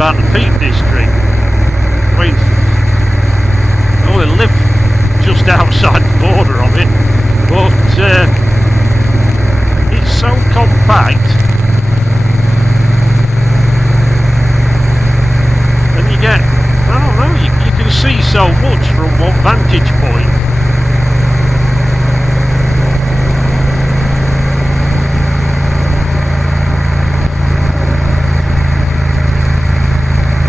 about the Peak District. I mean, I only live just outside the border of it, but it's so compact, and you get, I don't know, you can see so much from one vantage point.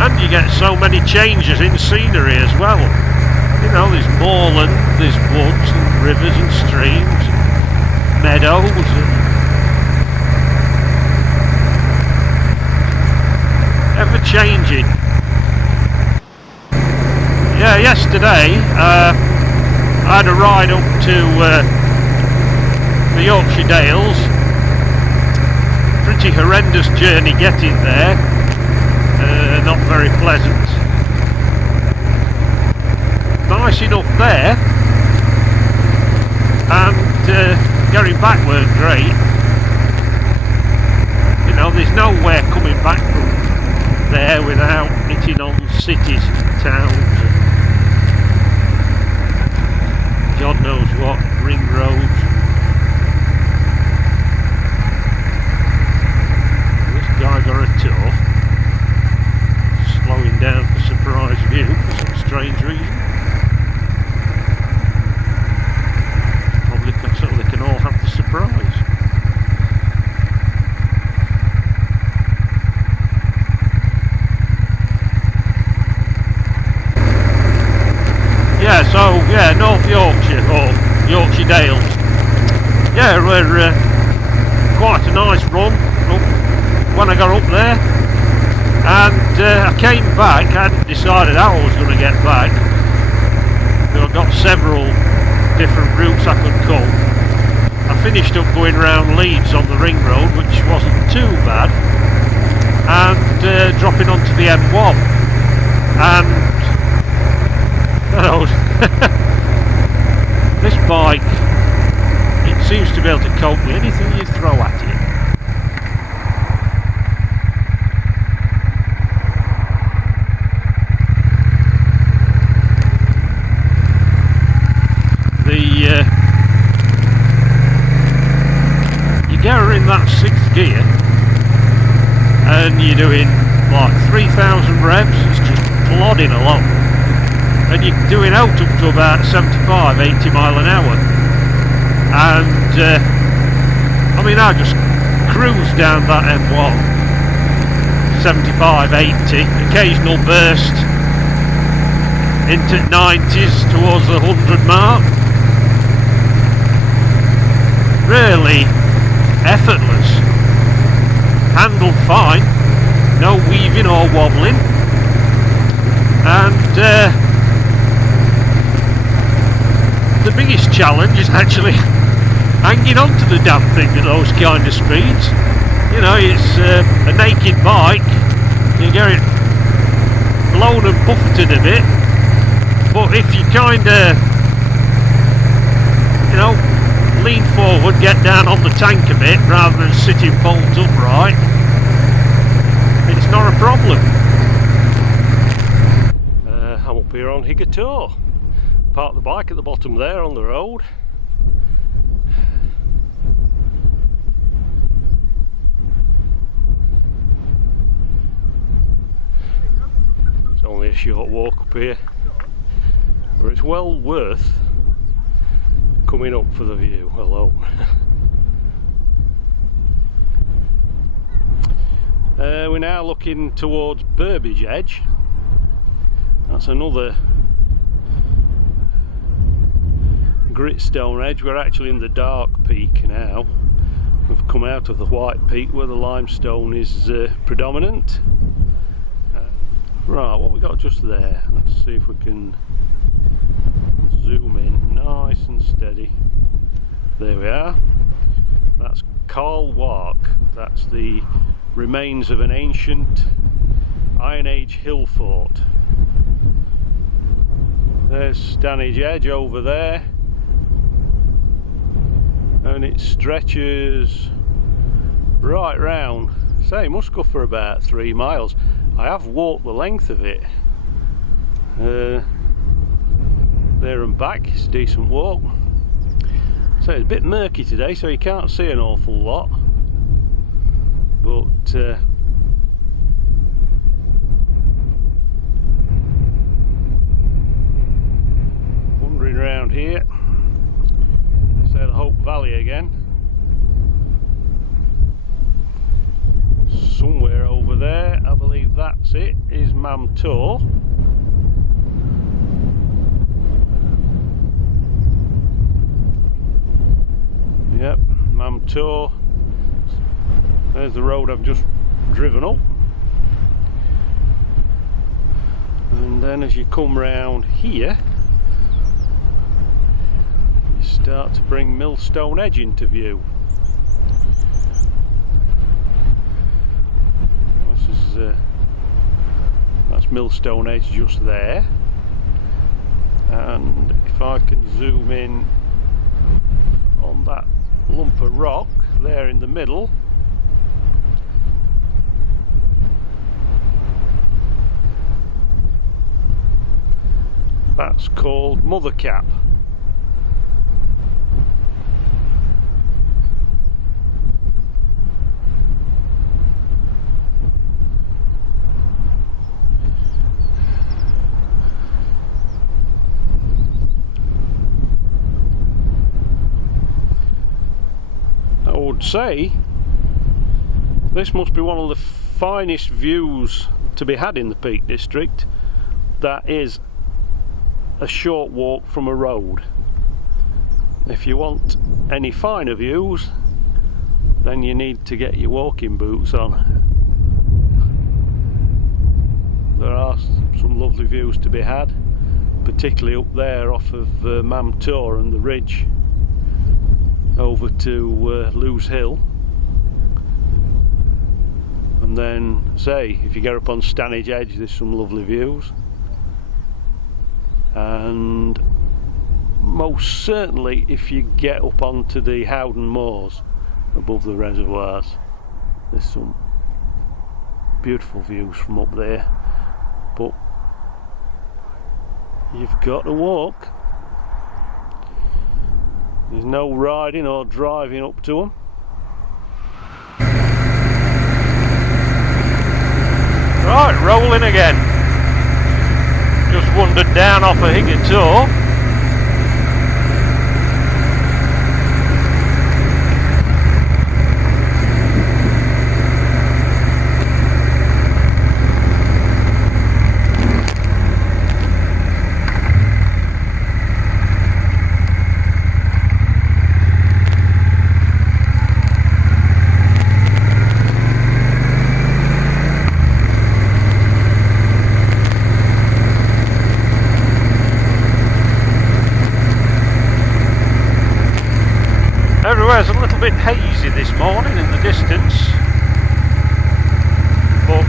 And you get so many changes in scenery as well. You know, there's moorland, there's woods and rivers and streams, and meadows, and ever changing. Yeah, yesterday I had a ride up to the Yorkshire Dales. Pretty horrendous journey getting there, not very pleasant. Nice enough there, and getting back weren't great. You know, there's nowhere coming back from there without hitting on cities and towns and God knows what, ring roads. This guy got a tour, slowing down for surprise view for some strange reason. Probably so they can all have the surprise. Yeah, so yeah, North Yorkshire or Yorkshire Dales. Yeah, we're quite a nice run up when I got up there, and I came back. I hadn't decided how I was going to get back. I've got several different routes I could come. I finished up going round Leeds on the ring road, which wasn't too bad, and dropping onto the M1, and this bike, it seems to be able to cope with anything you throw at it. You get her in that 6th gear and you're doing like 3,000 revs, it's just plodding along. And you're doing out up to about 75, 80 mile an hour. And I mean, I just cruise down that M1, 75, 80, occasional burst into 90s towards the 100 mark. Really effortless. Handled fine, no weaving or wobbling. And the biggest challenge is actually hanging on to the damn thing at those kind of speeds. You know, it's a naked bike, you get it blown and buffeted a bit, but if you kind of, you know, lean forward, get down on the tank a bit rather than sitting bolt upright, it's not a problem. I'm up here on Higator. Park the bike at the bottom there on the road. It's only a short walk up here, but it's well worth coming up for the view alone. We're now looking towards Burbage Edge. That's another gritstone edge. We're actually in the dark peak now. We've come out of the white peak where the limestone is predominant. Right, what we got just there? Let's see if we can zoom in nice and steady. There we are. That's Carl Wark. That's the remains of an ancient Iron Age hill fort. There's Stanage Edge over there, and it stretches right round. Say, it must go for about 3 miles. I have walked the length of it. There and back, it's a decent walk. So it's a bit murky today, so you can't see an awful lot. But wandering around here, so the Hope Valley again. Somewhere over there, I believe that's it, is Mam Tor. Yep, Mam Tor. There's the road I've just driven up. And then as you come round here, you start to bring Millstone Edge into view. That's Millstone Edge just there, and if I can zoom in on that lump of rock there in the middle, that's called Mother Cap. I would say this must be one of the finest views to be had in the Peak District. That is a short walk from a road. If you want any finer views, then you need to get your walking boots on. There are some lovely views to be had, particularly up there off of Mam Tor and the ridge over to Lewes Hill. And then, say, if you get up on Stanage Edge, there's some lovely views. And most certainly if you get up onto the Howden Moors above the reservoirs, there's some beautiful views from up there. But you've got to walk. There's no riding or driving up to them. Right, rolling again. Just wandered down off of Higgin Tor. Everywhere's a little bit hazy this morning in the distance, but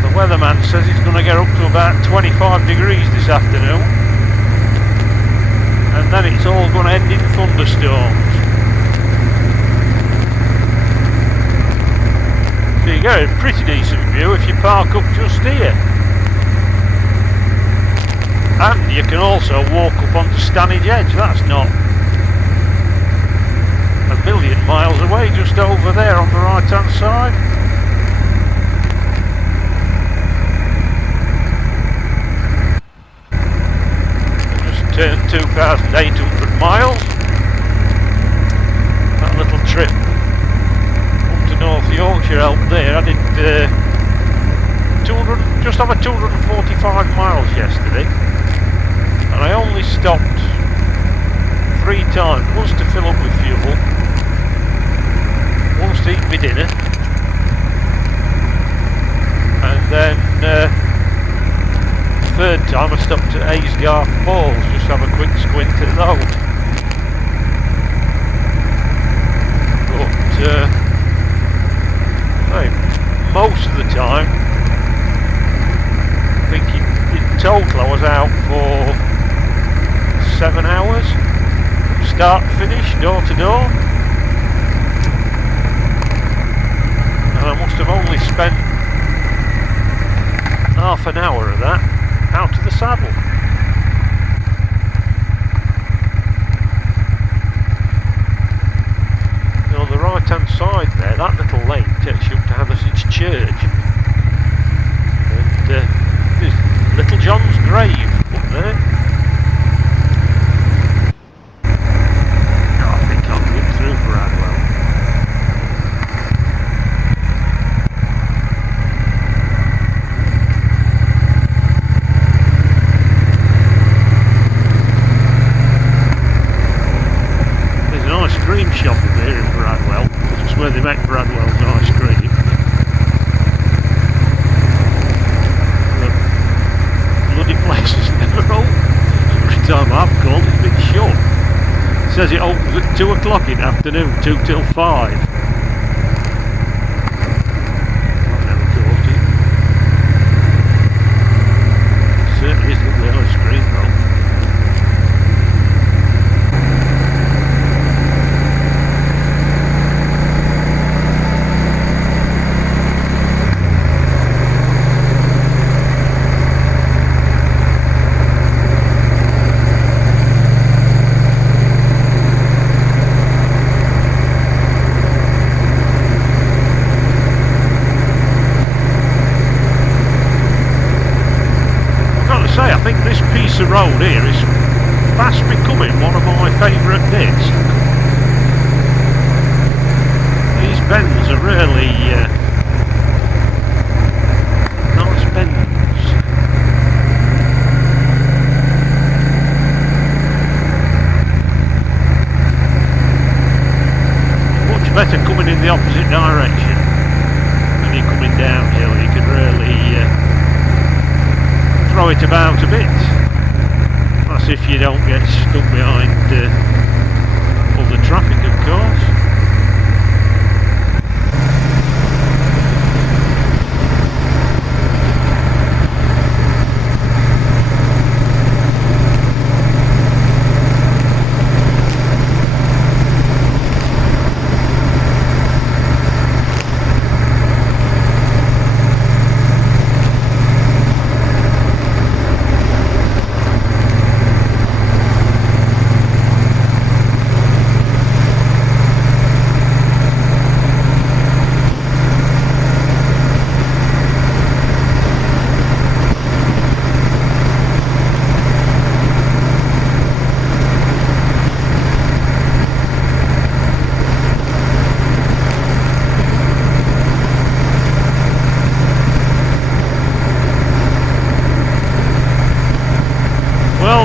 the weatherman says it's going to get up to about 25 degrees this afternoon, and then it's all going to end in thunderstorms. So you get a pretty decent view if you park up just here. And you can also walk up onto Stanage Edge. That's not a million miles away, just over there on the right hand side. Just turned 2,800 miles. That little trip up to North Yorkshire out there, I did just over 245 miles yesterday, and I only stopped 3 times, once to fill up with fuel, once to eat my dinner, and then third time I stopped at Aysgarth Falls just to have a quick squint at those. But most of the time, I think in total I was out for 7 hours. Start to finish, door to door, and I must have only spent half an hour of that out to the saddle. And on the right hand side there, that little lane takes you up to Hathersage Church. And there's Little John's grave up there. Oh, I think I'll get through Bradwell. There's an ice cream shop up there in Bradwell. That's where they make Bradwell's ice cream. Bloody place is never open. Every time I've called, it's been shut. It says it opens at 2 o'clock in the afternoon, 2 till 5. I've never called it. It certainly is lovely ice cream though. I think this piece of road here is fast becoming one of my favourite bits. These bends are really nice bends. Much better coming in the opposite direction when you're coming downhill. You can really throw it about a bit. That's if you don't get stuck behind all the traffic, of course.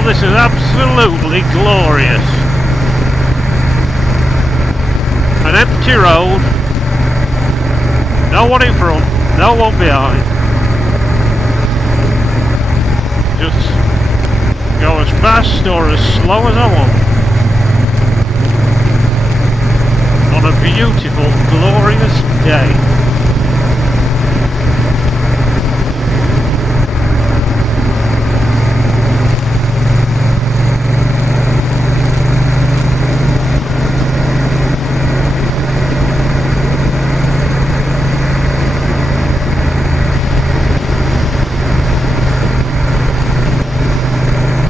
This is absolutely glorious. An empty road, no one in front, no one behind. Just go as fast or as slow as I want. On a beautiful, glorious day.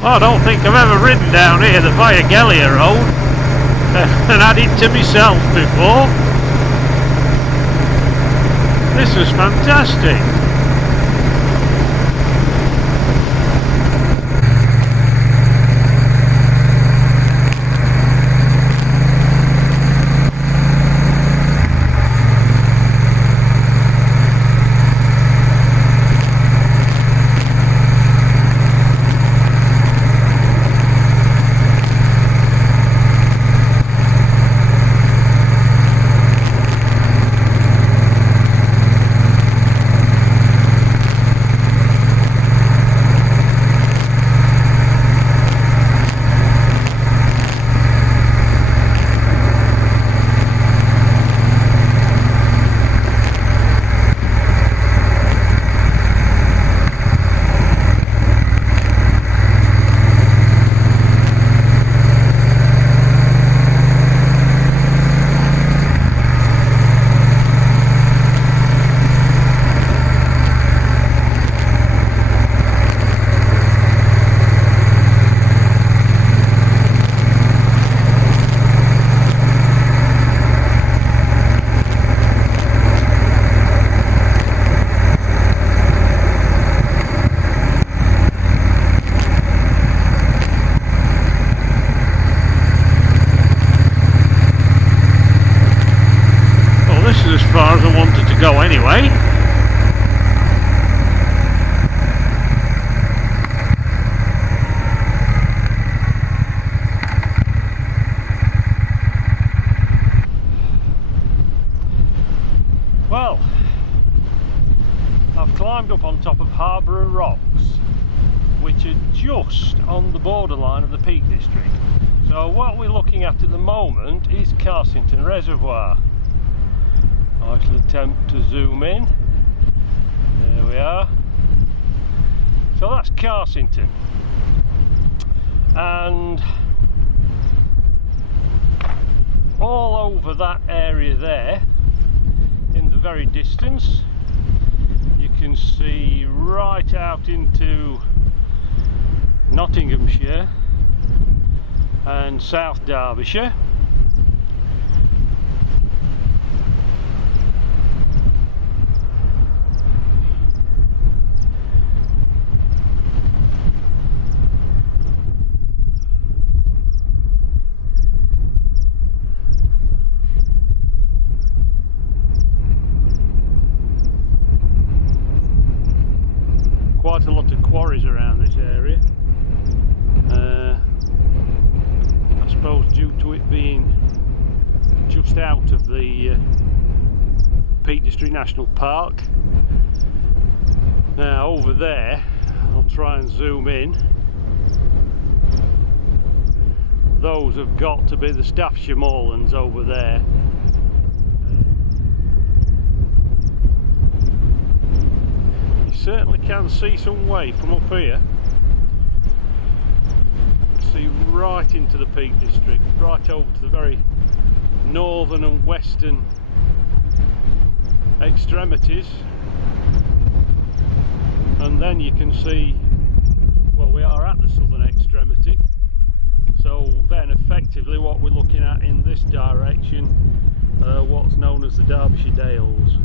I don't think I've ever ridden down here the Viagellia Road and had it to myself before. This is fantastic. I wanted to go anyway. Well, I've climbed up on top of Harborough Rocks, which are just on the borderline of the Peak District. So what we're looking at the moment is Carsington Reservoir. I shall attempt to zoom in. There we are. So that's Carsington. And all over that area there, in the very distance, you can see right out into Nottinghamshire and South Derbyshire. Quite a lot of quarries around this area. I suppose due to it being just out of the Peak District National Park. Now over there, I'll try and zoom in. Those have got to be the Staffordshire Moorlands over there. You certainly can see some way from up here. See right into the Peak District, right over to the very northern and western extremities, and then you can see, well, we are at the southern extremity, so then effectively what we're looking at in this direction, what's known as the Derbyshire Dales.